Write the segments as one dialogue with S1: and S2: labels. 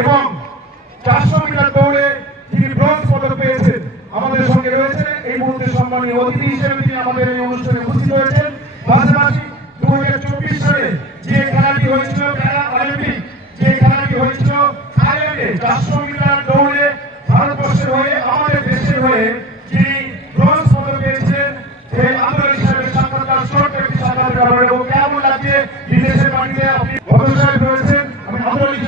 S1: এবং চারশো মিটার দৌড়ে যিনি ব্রোঞ্জ পদক পেয়েছেন। আমাদের সঙ্গে রয়েছে এই মুহূর্তে সম্মানীয় অতিথি হিসেবে তিনি আমাদের এই অনুষ্ঠানে উপস্থিত হয়েছেন। পাশাপাশি দু হাজার চব্বিশ সালে যে খেলাটি হয়েছিল প্যারা অলিম্পিক, যে খেলাটি হয়েছিল থাইল্যান্ডে চারশো মিটার দৌড়ে ভারতবর্ষের হয়ে, আমাদের দেশের হয়ে যিনি ব্রোঞ্জ পদক পেয়েছেন সেই আন্দোলন হিসাবে সাক্ষাৎকার ছোট্ট একটি সাক্ষাৎকার হবে এবং কেমন লাগছে বিদেশের মাটিতে আপনি ভদ্র সাহেব রয়েছেন আমি আন্দোলন হিসেবে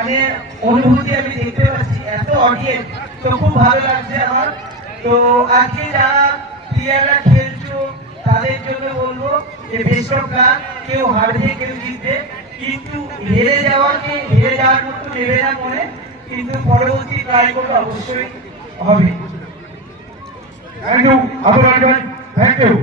S2: মানে অনুভূতি আমি দেখতে পাচ্ছি, এত অডিয়েন্স তো খুব ভালো লাগছে আমার। তো আজকে যারা প্লেয়াররা খেলছো, তাদের জন্য বলব যে বেস্ট কেউ হারবে, কেউ জিতবে। কিন্তু হেরে যাওয়াকে, হেরে যাওয়ার মতো নেবে না মনে কিন্তু পরবর্তী ট্রাই করলে অবশ্যই হবে।
S1: Thank you thank you